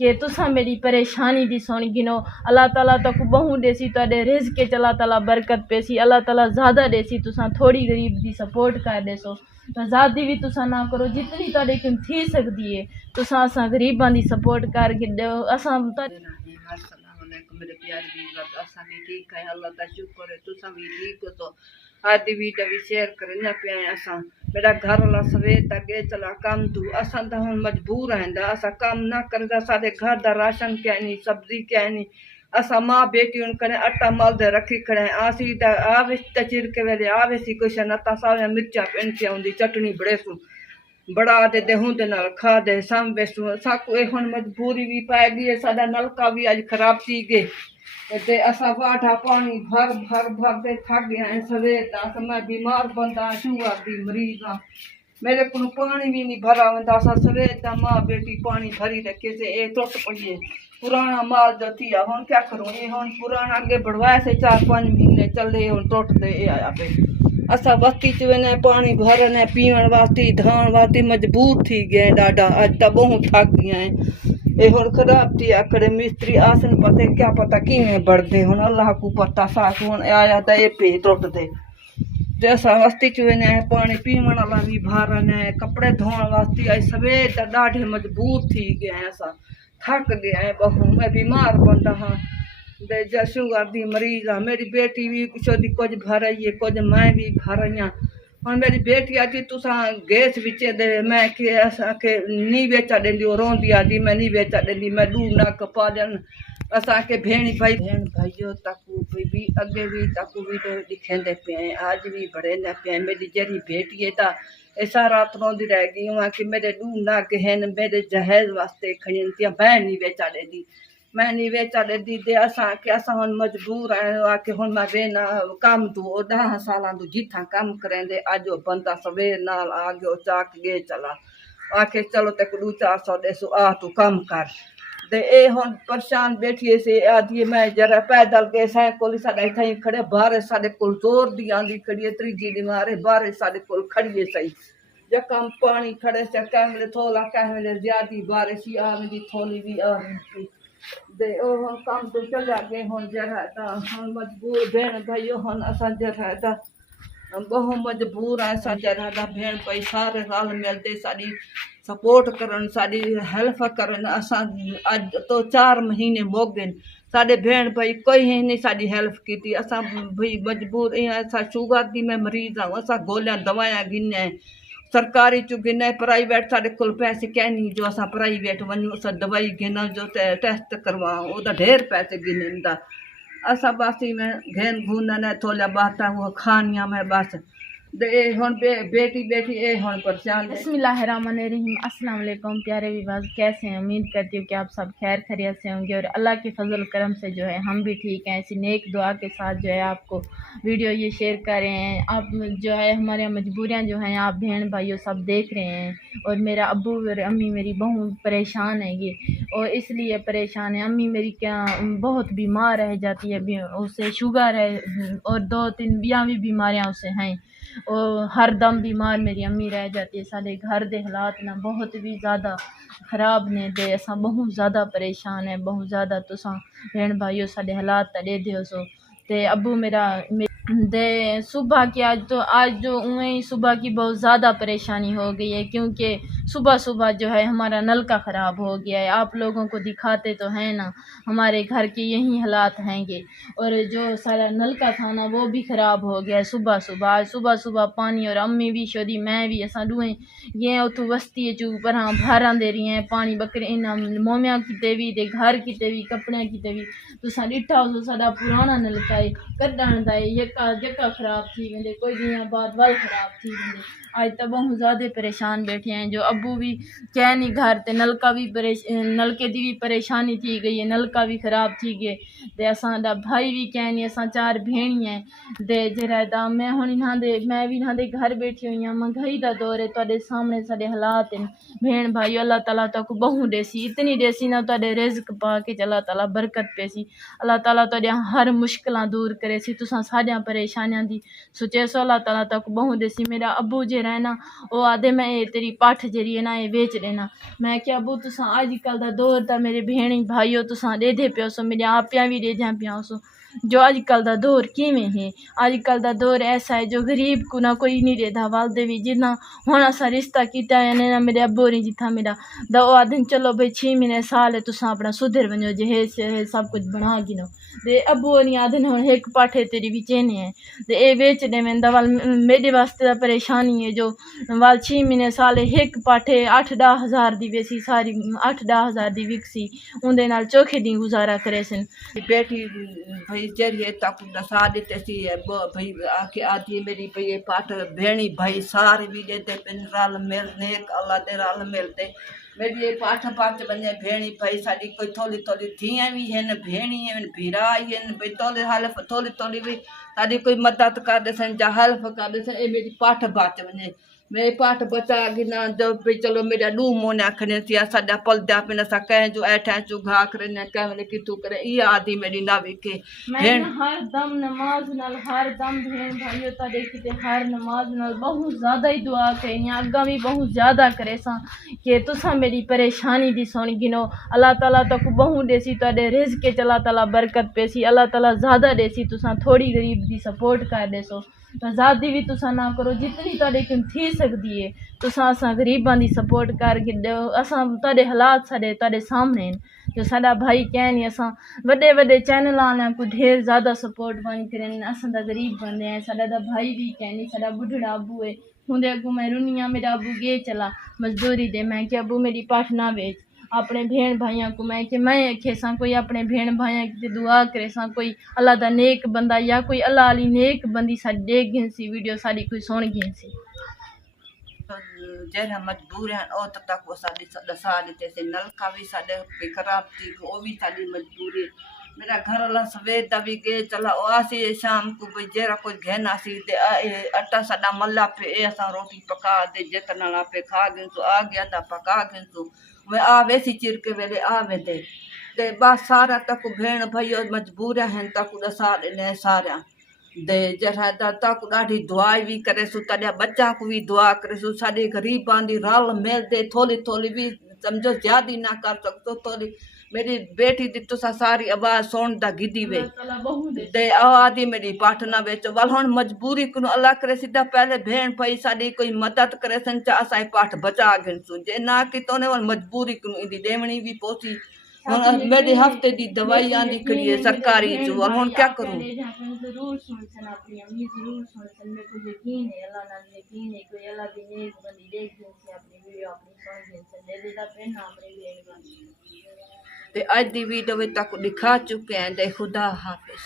कि तुसा मेरी परेशानी दी सुन गिनो। अल्लाह ताला तक बहु देसी तुहाडे रिज़्क के अल्लाह ताला बरकत पेसी, अल्लाह ताला ज़्यादा देसी, तुसा थोड़ी गरीब दी सपोर्ट कर देसो। तो ज़्यादा भी तुसा ना करो, जितनी तुहाडे कोल थी सकदी है तुसा असां गरीबां दी सपोर्ट करके दो। असां मेरे प्यार भी असा भी ठीक है, अल्लाह का शुक्र है, तुसा भी ठीक हो। तो आदि वीडियो भी शेयर करना पे असा मेरा घर वाला सवेर तक गए चला काम तू असा तो हम मजबूर हैं, असा काम ना करदा साडे घर दा राशन क्या नहीं, सब्जी क्या नहीं, असा माँ बेटी उनकने आटा मल दे रखी खड़े आसी आवे चिर के वेले आवे सी कुछ नता सावे मिर्चा पेंची आउंदी चटनी बड़ेसू बड़ा दे देहूं दे नाल खा दे सांबे सू साकू ए हुण मजबूरी भी पै गई है, साडा नलका भी अज खराब थी गए ते असा वाठा पानी भर भर भर दे थक गया है सवेर दा। मैं बीमार बंदा शुगर दी मरीज हाँ, मेरे को पानी भी नहीं भरा वंदा। असा सवेर दा माँ बेटी पानी भरी रखे से ए टुट पईए पुराना माल जो थी हुण क्या करूँ, ये हुण पुराना अगे बढ़वाया से 4-5 महीने चले हुण टुट दे ए आया पे। असा बस्ती च वने पानी भरने पीवन वास्ते धान वास्ते मजबूर थी गए ॾाढा, अज तो बहुत थक गया है। ये हुण खराब थी आकड़े मिस्त्री आसन पते क्या पता किवें बढ़दे, हुण अल्लाह को पता साथ हुण आया तो ये पे टुटदे। ते असा बस्ती च वने पानी पीवन वाला भी भरने कपड़े धोण वास्ते अज सवेर तो ॾाढे मजबूर थी गए हैं, असा थक गया है बहु। मैं बीमार बंदा हाँ दे शुगर दी मरीज हाँ, मेरी बेटी भी छोदी कुछ भर रही है कुछ मैं भी भर रही हाँ। हम मेरी बेटी आती तुसा गैस बिचे दे मैं के असांखे नी वेचा ॾींदी रोंदी आदि मैं नी वेचा ॾींदी मैं ॾू न कपा ॾियनि असांखे भेण भाइयों तकू भी अगे भी तकू भी तो दिखेंदे पे आज भी बड़े न पे। मेरी जरी बेटी है ता ऐसा रात रोंदी रह गई वहाँ कि मेरे ॾू न गहन मेरे जहेज वास्ते खड़ी थी मैं नी वेचा ॾींदी, मैं नहीं वेचा ॾींदी दे असा के असा हुण मजबूर आहियूं आके हुण मां वेना कम तू 10 साल तू जिथा कम करेंदे अज बंदा सवेर नाल आ गयो चाक गे चला आके चलो ते 200-400 देसो आ तू कम कर दे ए हुण परेशान बैठी से आदि मैं जरा पैदल के साइकिल साडे इथाई खड़े बाहर साडे कोल जोर दी आंदी खड़ी त्रीजी दी मारे बाहर साडे कोल खड़ी सही जकम पानी खड़े से कैमरे थोला कैमरे ज्यादा बारिश आ वेंदी थोली भी आ वेंदी दे ओ काम तो चल गए हुण जरा ता हुण मजबूर भेण भाइयों हुण असां जरा ता बहु मजबूर है असां जरा ता भेण भाई सारे हाल मिलदे साडी सपोर्ट करन साडी हेल्प करन। असां अज तो 4 महीने हो गए साडे भेण भाई कोई नहीं साडी हेल्प की, असां भाई मजबूर असां शुगर दी मैं मरीज हाँ, असां गोलियां दवाइयां गिने सरकारी चु गिने प्राइवेट साढ़े को पैसे क्या नहीं जो असा प्राइवेट वनूं अस दवाई गिना जो टेस्ट करवाओ वो तो ढेर पैसे गिनता असा बस में घेन घून थोड़ा बात वो खानिया में बस दे हुण बेटी बेटी ए हुण परेशान। बिस्मिल्लाहिर्रहमानिर्रहीम, अस्सलाम वालेकुम प्यारे विवाज, कैसे हैं? उम्मीद करती हूँ कि आप सब खैर खैरियत से होंगे और अल्लाह के फजल करम से जो है हम भी ठीक हैं। ऐसी नेक दुआ के साथ जो है आपको वीडियो ये शेयर कर रहे हैं। आप जो है हमारे मजबूरियाँ जो हैं आप बहन भाइयों सब देख रहे हैं और मेरा अब्बू और अम्मी मेरी बहू परेशान है ये और इसलिए परेशान है। अम्मी मेरी क्या बहुत बीमार रह जाती है, उसे शुगर है और 2-3 भी बीमारियाँ उसे हैं और हर दम बीमार मेरी अम्मी रह जाती है। साढ़े घर दे हालात ना बहुत भी ज़्यादा ख़राब ने दे असा बहुत ज़्यादा परेशान है, बहुत ज़्यादा तुसा भेण भाइयों साढ़े हालात तड़े दो सो ते अबू मेरा दे सुबह की आज जो उन्हें सुबह की बहुत ज़्यादा परेशानी हो गई है क्योंकि सुबह सुबह जो है हमारा नलका ख़राब हो गया है। आप लोगों को दिखाते तो हैं ना हमारे घर के यही हालात हैंगे और जो सारा नलका था ना वो भी ख़राब हो गया है सुबह सुबह पानी और अम्मी भी छोड़ी मैं भी असा दुएं ये उतो वस्ती चू पर भारा दे रही हैं पानी बकरे इन मोमिया की तेवी दे घर की तेवी कपड़े की तेवी तुसा डिठा हो साडा पुराना नलका है कढ़ण दा जका खराब थी वेंदे कोई दिन बाद वल खराब थी वेंदे। आज तो बहुत ज़्यादा परेशान बैठे हैं जो अब्बू भी क्या नहीं घर ते नलका भी नलके दी भी परेशानी थी गई है, नलका भी खराब थी गए ते असांदा भाई भी क्या नहीं असां 4 भेणी हैं दे जरा मैं हुण मैं भी इन्हां दे घर बैठी हुई हाँ। महंगाई का दौर है तुहाडे सामने साडे हालात हैं भेण भाई अल्लाह ताला तक बहु देसी इतनी देसी ना तुहाडे रिज़्क पा के अल्लाह ताला बरकत पेसी अल्लाह ताला तुहाडियां हर मुश्किलां दूर करे सी तुसां साडियां परेशानियां दी सोचे सो अल्लाह ताला तक बहु देसी मेरा अबू जे रहना वो आदे मैं ये तेरी पाठ जरी है ना ये बेच देना मैं क्या अबू तुसा अजकल दा दौर ता मेरे भेणी भाइयों तुसा दे दे पियो सो मेरे आपियां भी दे जा पिया सो जो अजकल दा दौर किवें है अजकल दा दौर ऐसा है जो गरीब को ना कोई नहीं रेदा वालदे भी जिन्ना हुण असां रिश्ता कीता है ना मेरे अब्बू होरें जित्था मेरा दा ओ आदन चलो भाई 6 महीने साल है तुसां अपना सुधर वञो जे हे सब कुछ बना गिनो ते अब्बू होरें आदन हुण हिक पाठे तेरी विचेने है ते ए बेच दे वेंदा वाल मेरे वास्ते दा परेशानी है जो वाल 6 महीने साल हिक पाठे 8-10 हज़ार दी वेसी सारी 8-10 हज़ार दी विकसी उंदे नाल चोखे दी गुजारा करे सन बेटी भाई जरिए तक दसा देते सी है भाई आके आती मेरी भाई पाठ भेणी भाई सारे भी देते पिन रल मिल नेक अल्लाह दे रल मिलते मेरी ये पाठ पाठ बने भेणी भाई साडी कोई थोड़ी थोड़ी थियां भी हैं भेणी हैं भीरा हैं भाई थोड़ी हालत थोड़ी थोड़ी भी साडी कोई मदद कर देसन जा हेल्प कर देसन ए मेरी पाठ बात बने मेरे पाठ बचा गिना जब भी चलो मेरा डू मोने आखने सिया साडा पलदा पिन सा कह जो ऐठा चुगा करने कहने कि तू करे ये आदि मेरी ना विके मैं हर दम नमाज नाल हर दम भेण भाइयों ता देखते हर नमाज नाल बहुत ज्यादा ही दुआ करी अग्गा भी बहुत ज्यादा करे सा कि तुसा मेरी परेशानी दी सुन गिनो अल्लाह ताला तक बहु देसी ताडे रिज़्क के अल्लाह ताला बरकत पेसी अल्लाह ताला ज्यादा देसी तुसा थोड़ी गरीब दी सपोर्ट कर देसो तो ज़्यादा भी तुसा ना करो जितनी ताडे किन थी सकदी है तुसा असां गरीबां दी सपोर्ट कर गिदो असां ताडे हालात साडे ताडे सामने जो साडा भाई कहनी असां वड्डे वड्डे चैनल वाले को ढेर ज़्यादा सपोर्ट बन करें असां दा गरीब बंदे हैं साडा दा भाई भी कहनी साडा बुढ़ड़ा अबू है हुंदे अगू मैं रुनिया मेरा अबू गे चला मजदूरी दे मैं कि अबू मेरी पाठ ना बेच अपने भेण भाइयों को मैं कि मैं आखे सा कोई अपने भेण भाइयों की दुआ करे सा कोई अल्लाह दा नेक बंदा या कोई अल्लाह वाली नेक बंदी साडी देख गिन सी वीडियो साडी कोई सुन गिन सी जरा मजबूर हैं ओ तक वो साडी दसा देते से नलका भी साडे खराब थी वो भी साडी मजबूरी मेरा घर वाला सवेर दा भी गए चला ओ आसी शाम को भाई जरा कुछ घेना सी ते आटा साडा मल्ला पे ए असा रोटी पका दे जितना पे खा गिन सो आ गया था पका गिन सो मैं आ वैसी चिर के वेले आ वेदे ते बस सारा तक भेण भाइयों मजबूर हैं तक दसा देने सारा दे जरा तक ॾाढी दुआ भी करे सो तॾहिं बच्चा को भी दुआ करे सो साडे गरीबां दी रल मिल दे थोड़ी थोड़ी भी समझो ज्यादा ना कर सकतो थोड़ी मेरी बेटी दी तुसा सारी आवाज सुन दा गिदी वे दे आदि मेरी पाठ ना बेच वल हुन मजबूरी को अल्लाह करे सीधा पहले भेण भाई साडी कोई मदद करे सन चा असां पाठ बचा गिन सु जे ना कि तोने वल मजबूरी को इंदी देवणी भी पोसी हुन मेरे हफ्ते दी दवाई आंदी खड़ी है सरकारी जो हुन क्या करूं जरूर सुन सन अपनी अम्मी जरूर सुन सन मेरे को यकीन है अल्लाह नाल यकीन है कोई अल्लाह दी नेक बंदी देख गिन सी अपनी वीडियो अपनी सुन गिन सन दे दा पेन अपनी भेण बंदी ते आज दी वीडियो तक दिखा चुके हैं दे खुदा हाफिज।